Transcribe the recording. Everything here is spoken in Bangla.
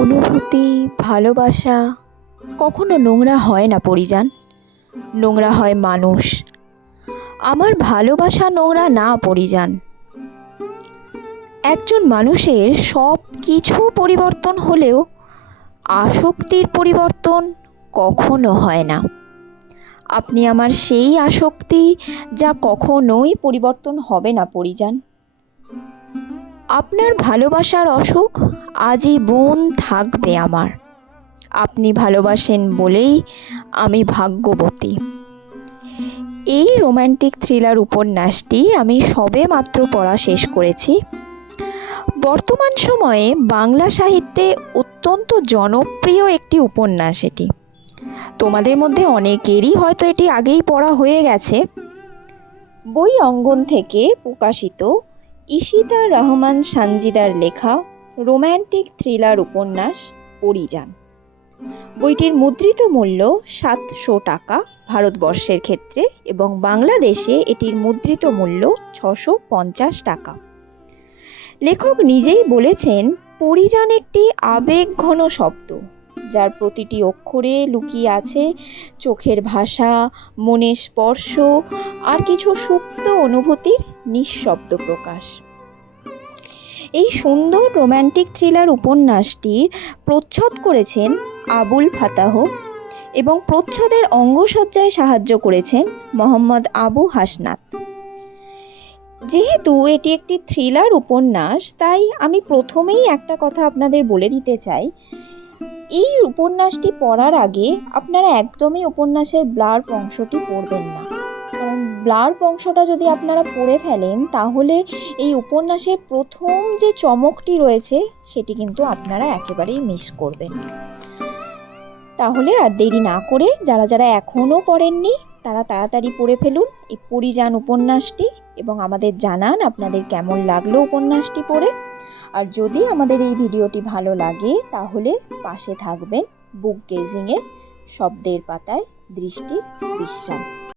অনুভূতি, ভালোবাসা কখনো নোংরা হয় না পরিজান। নোংরা হয় মানুষ। আমার ভালোবাসা নোংরা না পরিজান। একজন মানুষের সব কিছু পরিবর্তন হলেও আসক্তির পরিবর্তন কখনো হয় না। আপনি আমার সেই আসক্তি যা কখনোই পরিবর্তন হবে না পরিজান। আপনার ভালোবাসার অসুখ আজীবন থাকবে আমার। আপনি ভালোবাসেন বলেই আমি ভাগ্যবতী। এই রোম্যান্টিক থ্রিলার উপন্যাসটি আমি সবে মাত্র পড়া শেষ করেছি। বর্তমান সময়ে বাংলা সাহিত্যে অত্যন্ত জনপ্রিয় একটি উপন্যাস এটি। তোমাদের মধ্যে অনেকেরই হয়তো এটি আগেই পড়া হয়ে গেছে। বই অঙ্গন থেকে প্রকাশিত ইশিতা রহমান সানজিদার লেখা রোম্যান্টিক থ্রিলার উপন্যাস পরিজান। বইটির মুদ্রিত মূল্য 700 টাকা ভারতবর্ষের ক্ষেত্রে, এবং বাংলাদেশে এটির মুদ্রিত মূল্য 650 টাকা। লেখক নিজেই বলেছেন, পরিজান একটি আবেগঘন শব্দ, যার প্রতিটি অক্ষরে লুকিয়ে আছে চোখের ভাষা, মনের স্পর্শ আর কিছু সুপ্ত অনুভূতির নিঃশব্দ প্রকাশ। এই সুন্দর রোম্যান্টিক থ্রিলার উপন্যাসটির প্রচ্ছদ করেছেন আবুল ফাতাহ, এবং প্রচ্ছদের অঙ্গসজ্জায় সাহায্য করেছেন মোহাম্মদ আবু হাসনাত। যেহেতু এটি একটি থ্রিলার উপন্যাস, তাই আমি প্রথমেই একটা কথা আপনাদের বলে দিতে চাই। এই উপন্যাসটি পড়ার আগে আপনারা একদমই উপন্যাসের ব্লার্ব অংশটি পড়বেন না, কারণ ব্লার্ব অংশটা যদি আপনারা পড়ে ফেলেন তাহলে এই উপন্যাসের প্রথম যে চমকটি রয়েছে সেটি কিন্তু আপনারা একেবারেই মিস করবেন। তাহলে আর দেরি না করে যারা যারা এখনও পড়েননি তারা তাড়াতাড়ি পড়ে ফেলুন এই পরিজান উপন্যাসটি, এবং আমাদের জানান আপনাদের কেমন লাগলো উপন্যাসটি পড়ে। আর যদি আমাদের এই ভিডিওটি ভালো লাগে তাহলে পাশে থাকবেন বুক গেজিংয়ের শব্দের পাতায় দৃষ্টির বিশ্রাম।